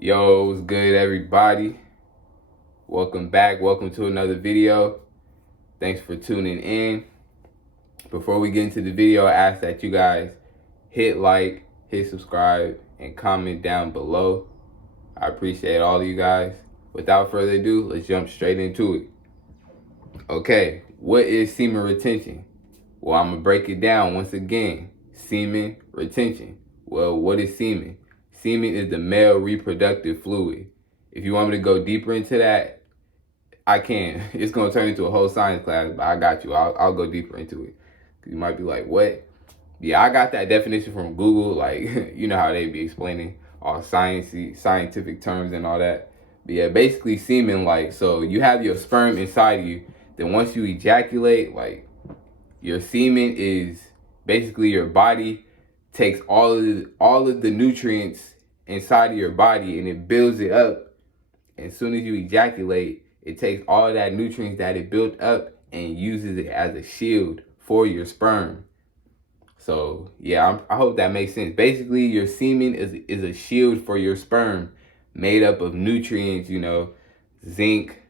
Yo, what's good, everybody? Welcome back. Welcome to another video. Thanks for tuning in. Before we get into the video, I ask that you guys hit like, hit subscribe, and comment down below. I appreciate all of you guys. Without further ado, let's jump straight into it. Okay, what is semen retention? Well, I'm going to break it down once again. Semen retention. Well, what is semen? Semen is the male reproductive fluid. If you want me to go deeper into that, I can. It's going to turn into a whole science class, but I got you. I'll go deeper into it. You might be like, what? Yeah, I got that definition from Google. Like, you know how they be explaining all scientific terms and all that. But yeah, basically semen, like, so you have your sperm inside of you. Then once you ejaculate, like, your semen is basically your body takes all of the nutrients inside of your body and it builds it up. As soon as you ejaculate, it takes all of that nutrients that it built up and uses it as a shield for your sperm. So yeah, I hope that makes sense. Basically, your semen is a shield for your sperm, made up of nutrients, zinc,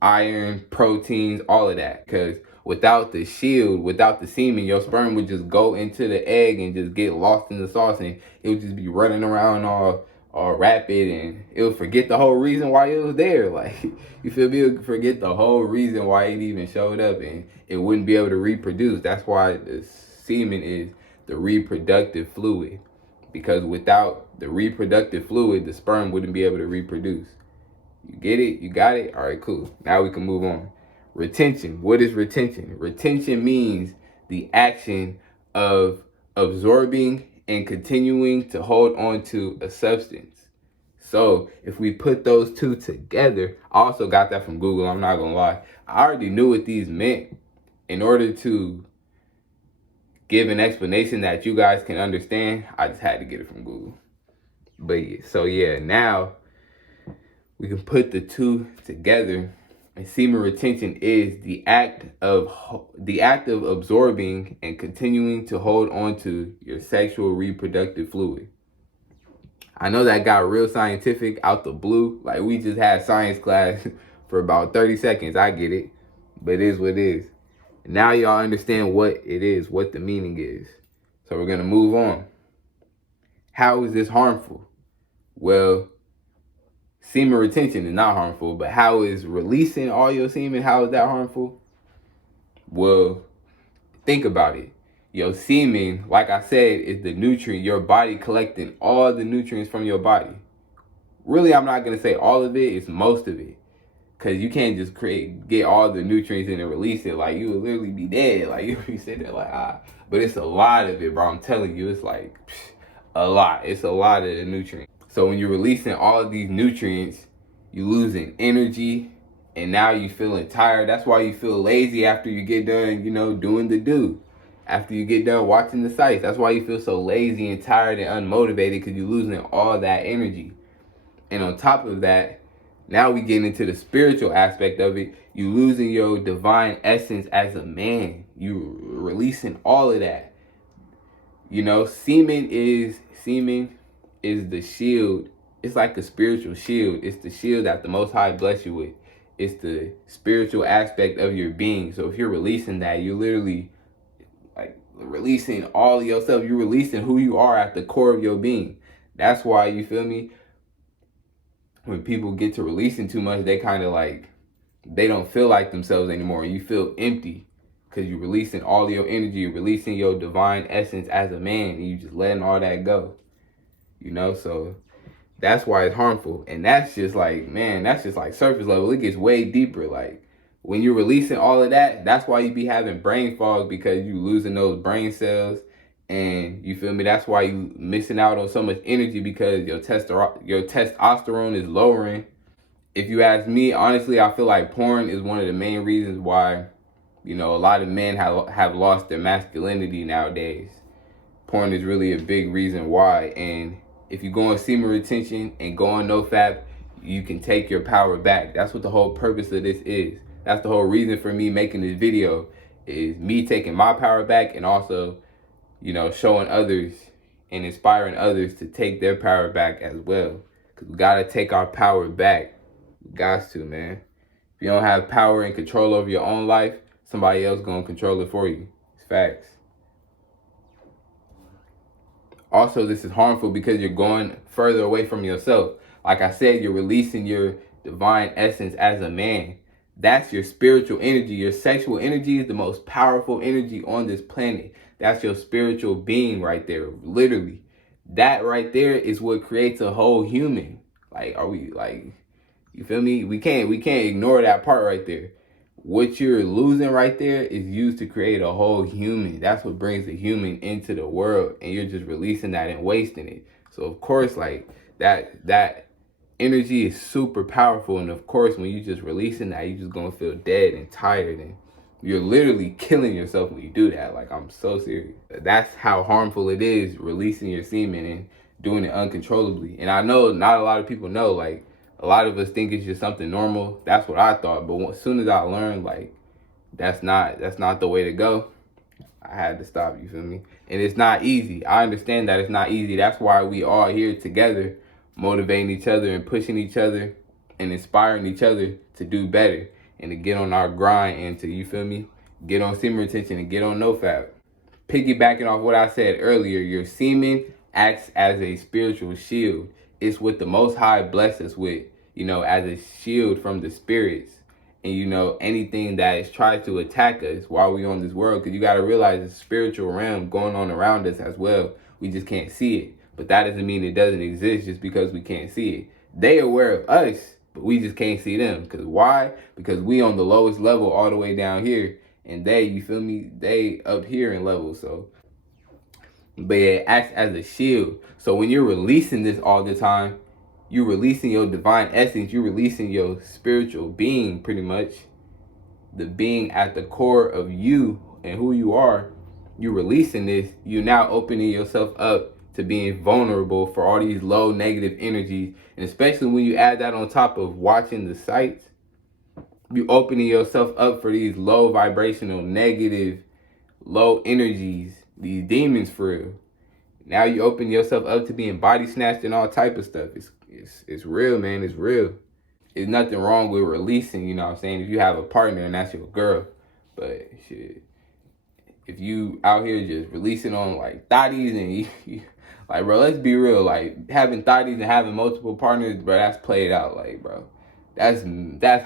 iron, proteins, all of that. Because without the shield, without the semen, your sperm would just go into the egg and just get lost in the sauce, and it would just be running around all rapid, and it would forget the whole reason why it was there. Like, you feel me? It would forget the whole reason why it even showed up, and it wouldn't be able to reproduce. That's why the semen is the reproductive fluid, because without the reproductive fluid, the sperm wouldn't be able to reproduce. You get it? You got it? All right, cool. Now we can move on. Retention. What is retention? Retention means the action of absorbing and continuing to hold on to a substance. So if we put those two together, I also got that from Google, I'm not gonna lie. I already knew what these meant. In order to give an explanation that you guys can understand, I just had to get it from Google. But yeah, so yeah, now we can put the two together. And semen retention is the act of absorbing and continuing to hold on to your sexual reproductive fluid. I know that got real scientific out the blue. Like, we just had science class for about 30 seconds. I get it. But it is what it is. Now y'all understand what it is, what the meaning is. So we're going to move on. How is this harmful? Well, semen retention is not harmful, but how is releasing all your semen, how is that harmful? Well, think about it. Your semen, like I said, is the nutrient, your body collecting all the nutrients from your body. Really, I'm not going to say all of it, it's most of it. Because you can't just get all the nutrients in and release it. Like, you would literally be dead. Like, you would be sitting there like, ah. But it's a lot of it, bro. I'm telling you, it's like a lot. It's a lot of the nutrients. So when you're releasing all of these nutrients, you losing energy, and now you feeling tired. That's why you feel lazy after you get done, doing the do. After you get done watching the sites. That's why you feel so lazy and tired and unmotivated, because you're losing all that energy. And on top of that, now we get into the spiritual aspect of it. You losing your divine essence as a man. You releasing all of that. Semen is the shield. It's like a spiritual shield. It's the shield that the Most High bless you with. It's the spiritual aspect of your being. So if you're releasing that, you're literally like releasing all of yourself. You're releasing who you are at the core of your being. That's why, you feel me? When people get to releasing too much, they kind of like, they don't feel like themselves anymore. You feel empty because you're releasing all your energy, you're releasing your divine essence as a man, and you just letting all that go. So that's why it's harmful. And that's just like, man, that's just like surface level. It gets way deeper. Like, when you're releasing all of that, that's why you be having brain fog, because you losing those brain cells. And you feel me? That's why you missing out on so much energy, because your testosterone is lowering. If you ask me, honestly, I feel like porn is one of the main reasons why, a lot of men have lost their masculinity nowadays. Porn is really a big reason why. And if you go on semen retention and go on NoFap, you can take your power back. That's what the whole purpose of this is. That's the whole reason for me making this video, is me taking my power back, and also, showing others and inspiring others to take their power back as well. Because we got to take our power back. We got to, man. If you don't have power and control over your own life, somebody else going to control it for you. It's facts. Also, this is harmful because you're going further away from yourself. Like I said, you're releasing your divine essence as a man. That's your spiritual energy. Your sexual energy is the most powerful energy on this planet. That's your spiritual being right there, literally. That right there is what creates a whole human. Like, are we like, you feel me? We can't ignore that part right there. What you're losing right there is used to create a whole human. That's what brings the human into the world, and you're just releasing that and wasting it. So of course, like that energy is super powerful, and of course, when you just releasing that, you're just gonna feel dead and tired, and you're literally killing yourself when you do that. Like, I'm so serious. That's how harmful it is, releasing your semen and doing it uncontrollably. And I know not a lot of people know, like, a lot of us think it's just something normal. That's what I thought. But as soon as I learned, like, that's not the way to go, I had to stop, you feel me? And it's not easy. I understand that it's not easy. That's why we all here together, motivating each other and pushing each other and inspiring each other to do better and to get on our grind and to, you feel me, get on semen retention and get on NoFap. Piggybacking off what I said earlier, your semen acts as a spiritual shield. It's what the Most High blesses us with, you know, as a shield from the spirits. And, you know, anything that is trying to attack us while we're on this world, because you got to realize the spiritual realm going on around us as well. We just can't see it. But that doesn't mean it doesn't exist just because we can't see it. They aware of us, but we just can't see them. Because why? Because we on the lowest level all the way down here. And they, you feel me, they up here in level. So, but it acts as a shield. So when you're releasing this all the time, you're releasing your divine essence. You're releasing your spiritual being, pretty much. The being at the core of you and who you are. You're releasing this. You're now opening yourself up to being vulnerable for all these low negative energies. And especially when you add that on top of watching the sights, you're opening yourself up for these low vibrational, negative, low energies, these demons for real. Now you open yourself up to being body snatched and all type of stuff. It's real, man. It's real. There's nothing wrong with releasing, you know what I'm saying, if you have a partner and that's your girl. But shit, if you out here just releasing on like thotties and you like, bro, let's be real. Like, having thotties and having multiple partners, bro, that's played out. Like, bro, that's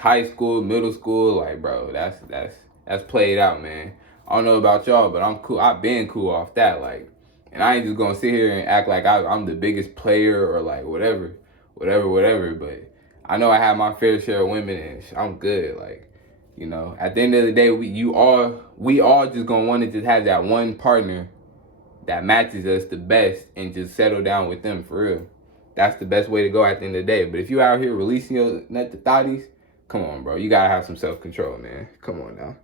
high school, middle school. Like, bro, that's played out, man. I don't know about y'all, but I'm cool. I've been cool off that. Like, and I ain't just gonna sit here and act like I'm the biggest player or like whatever. But I know I have my fair share of women and I'm good. Like, you know, at the end of the day, we all just gonna want to just have that one partner that matches us the best and just settle down with them for real. That's the best way to go at the end of the day. But if you out here releasing your nut to thotties, come on, bro. You gotta have some self-control, man. Come on now.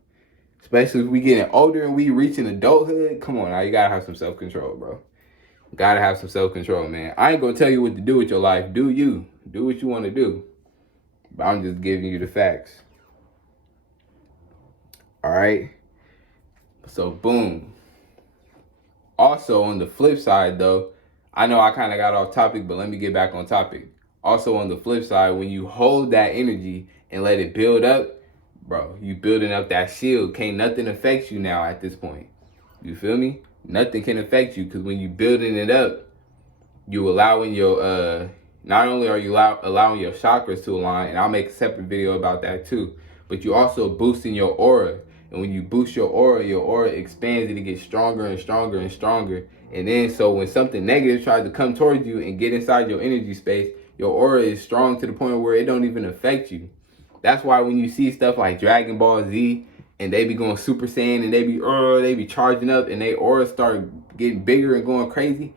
Especially if we getting older and we reaching adulthood, come on now. You gotta have some self-control, bro. Gotta have some self-control, man. I ain't gonna tell you what to do with your life. Do you. Do what you want to do. But I'm just giving you the facts. All right? So, boom. Also, on the flip side, though, I know I kind of got off topic, but let me get back on topic. Also, on the flip side, when you hold that energy and let it build up, bro, you building up that shield. Can't nothing affect you now at this point. You feel me? Nothing can affect you because when you building it up, you allowing your, not only are you allowing your chakras to align, and I'll make a separate video about that too, but you also boosting your aura. And when you boost your aura expands and it gets stronger and stronger and stronger. And then so when something negative tries to come towards you and get inside your energy space, your aura is strong to the point where it don't even affect you. That's why when you see stuff like Dragon Ball Z and they be going Super Saiyan and they be charging up and they aura start getting bigger and going crazy.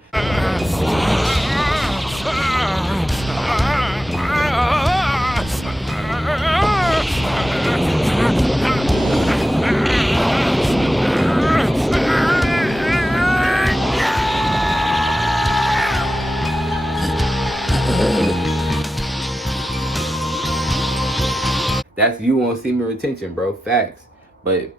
That's you on semen retention, bro. Facts. But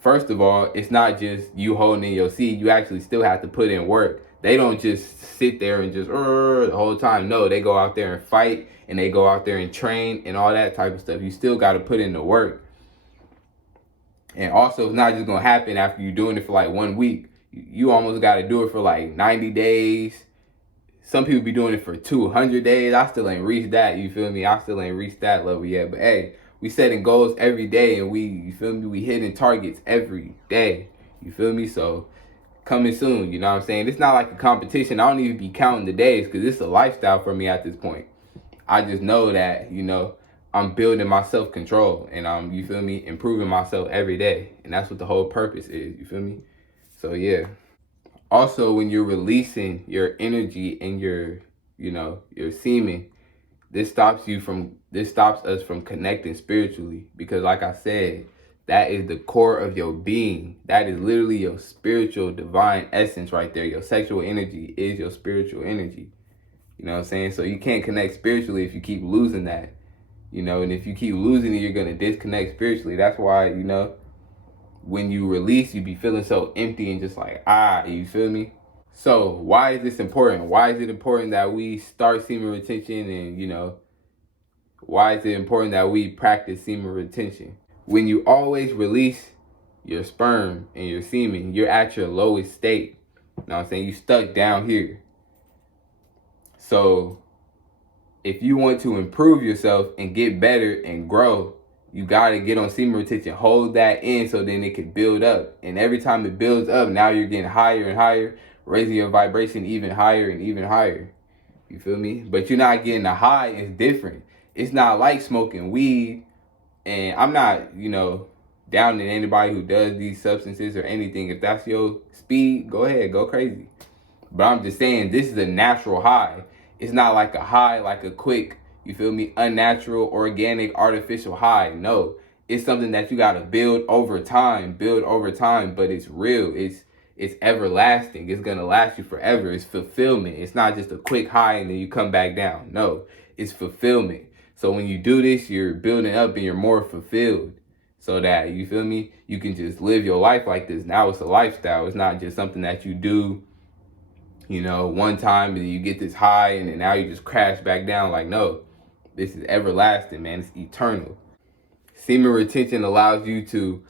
first of all, it's not just you holding in your seed. You actually still have to put in work They don't just sit there and just the whole time. No, they go out there and fight, and they go out there and train and all that type of stuff. You still got to put in the work. And also, it's not just going to happen after you're doing it for like 1 week. You almost got to do it for like 90 days. Some people be doing it for 200 days. I still ain't reached that. You feel me? I still ain't reached that level yet. But hey, we setting goals every day, and you feel me? We hitting targets every day. You feel me? So coming soon, you know what I'm saying? It's not like a competition. I don't even be counting the days because it's a lifestyle for me at this point. I just know that, I'm building my self-control, and I'm, you feel me, improving myself every day. And that's what the whole purpose is, you feel me? So yeah. Also, when you're releasing your energy and your semen, this stops us from connecting spiritually, because like I said, that is the core of your being. That is literally your spiritual divine essence right there. Your sexual energy is your spiritual energy. You know what I'm saying? So you can't connect spiritually if you keep losing that. And if you keep losing it, you're going to disconnect spiritually. That's why, when you release, you be feeling so empty and just like, you feel me? So why is this important? Why is it important that we start semen retention, and, why is it important that we practice semen retention? When you always release your sperm and your semen, you're at your lowest state. You know what I'm saying? You stuck down here. So if you want to improve yourself and get better and grow, you got to get on semen retention. Hold that in so then it can build up. And every time it builds up, now you're getting higher and higher, raising your vibration even higher and even higher. You feel me? But you're not getting the high. It's different. It's not like smoking weed. And I'm not, downing anybody who does these substances or anything. If that's your speed, go ahead, go crazy. But I'm just saying, this is a natural high. It's not like a high, like a quick, you feel me, unnatural, organic, artificial high. No, it's something that you got to build over time, but it's real. It's everlasting. It's going to last you forever. It's fulfillment. It's not just a quick high and then you come back down. No, it's fulfillment. So when you do this, you're building up and you're more fulfilled. So that, you feel me, you can just live your life like this. Now it's a lifestyle. It's not just something that you do, one time and you get this high and then now you just crash back down. Like, no, this is everlasting, man. It's eternal. Semen retention allows you to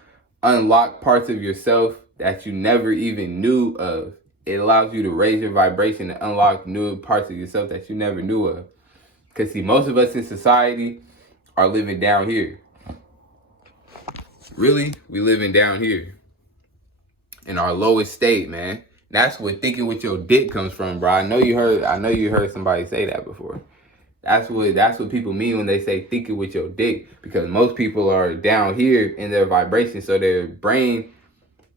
unlock parts of yourself that you never even knew of. It allows you to raise your vibration and unlock new parts of yourself that you never knew of. Because, see, most of us in society are living down here. Really, we living down here in our lowest state, man. That's where thinking with your dick comes from, bro. I know you heard somebody say that before. That's what people mean when they say thinking with your dick, because most people are down here in their vibration, so your brain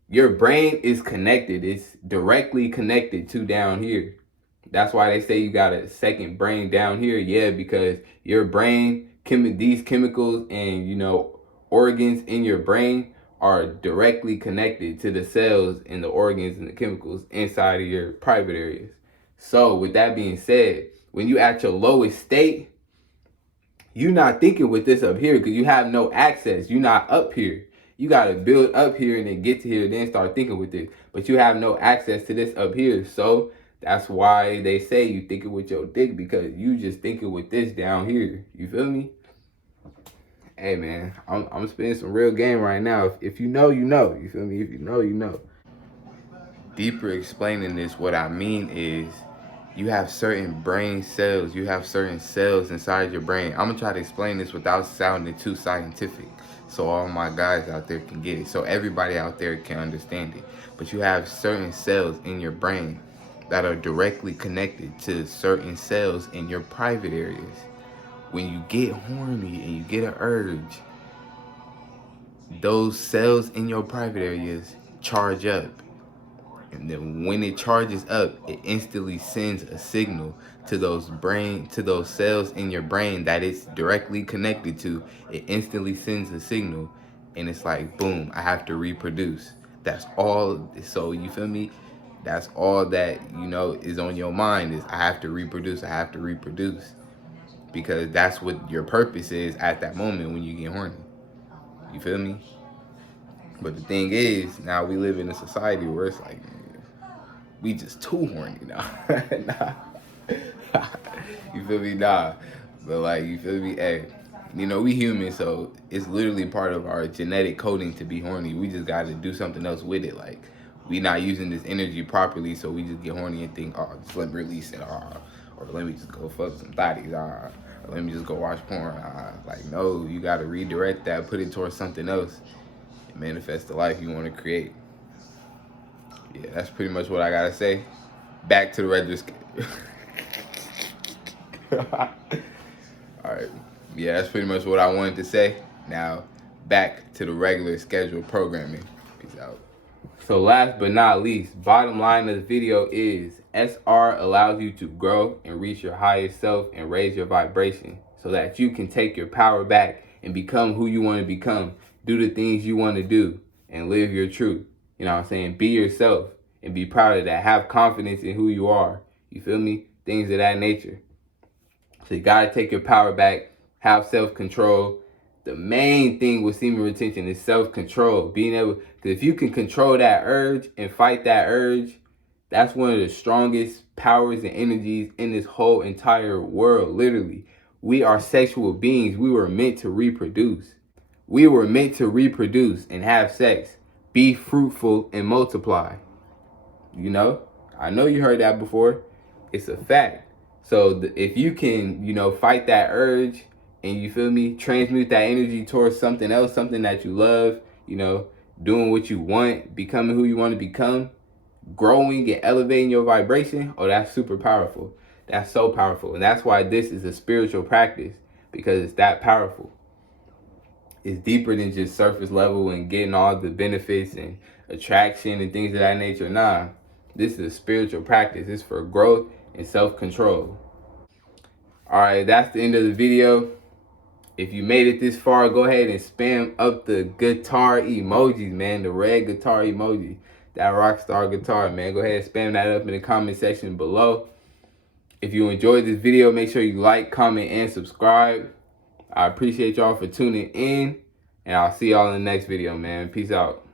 is connected. It's directly connected to down here. That's why they say you got a second brain down here. Yeah, because your brain, these chemicals and, organs in your brain are directly connected to the cells and the organs and the chemicals inside of your private areas. So with that being said, when you at your lowest state, you're not thinking with this up here because you have no access. You're not up here. You got to build up here and then get to here, then start thinking with this. But you have no access to this up here. So that's why they say you thinking with your dick, because you just thinking with this down here. You feel me? Hey, man, I'm spinning some real game right now. If you know, you know. You feel me? If you know, you know. Deeper explaining this, what I mean is you have certain brain cells. You have certain cells inside your brain. I'm going to try to explain this without sounding too scientific, so all my guys out there can get it, so everybody out there can understand it. But you have certain cells in your brain that are directly connected to certain cells in your private areas. When you get horny and you get an urge, those cells in your private areas charge up. And then when it charges up, it instantly sends a signal to those cells in your brain that it's directly connected to. It instantly sends a signal, and it's like, boom, I have to reproduce. That's all. So you feel me? That's all that, is on your mind is I have to reproduce. I have to reproduce. Because that's what your purpose is at that moment when you get horny. You feel me? But the thing is, now we live in a society where it's like, we just too horny now. Nah. You feel me? Nah. But like, you feel me? Hey, you know, we human, so it's literally part of our genetic coding to be horny. We just got to do something else with it. Like, we not using this energy properly, so we just get horny and think, oh, just let me release it, or let me just go fuck some thotties, or let me just go watch porn. Like, no, you got to redirect that, put it towards something else, and manifest the life you want to create. Yeah, that's pretty much what I got to say. Back to the regular schedule. Alright. Yeah, that's pretty much what I wanted to say. Now, back to the regular scheduled programming. Peace out. So last but not least, bottom line of the video is SR allows you to grow and reach your highest self and raise your vibration so that you can take your power back and become who you want to become. Do the things you want to do and live your truth. You know what I'm saying? Be yourself and be proud of that. Have confidence in who you are. You feel me? Things of that nature. So you got to take your power back. Have self-control. The main thing with semen retention is self-control. Being able, because if you can control that urge and fight that urge, that's one of the strongest powers and energies in this whole entire world. Literally, we are sexual beings. We were meant to reproduce. We were meant to reproduce and have sex. Be fruitful and multiply. You know, I know you heard that before. It's a fact. So if you can, you know, fight that urge and, you feel me, transmute that energy towards something else, something that you love, you know, doing what you want, becoming who you want to become, growing and elevating your vibration, oh, that's super powerful. That's so powerful. And that's why this is a spiritual practice, because it's that powerful. It's deeper than just surface level and getting all the benefits and attraction and things of that nature. Nah, this is a spiritual practice. It's for growth and self-control. All right, that's the end of the video. If you made it this far, go ahead and spam up the guitar emojis, man. The red guitar emoji. That rockstar guitar, man. Go ahead and spam that up in the comment section below. If you enjoyed this video, make sure you like, comment, and subscribe. I appreciate y'all for tuning in. And I'll see y'all in the next video, man. Peace out.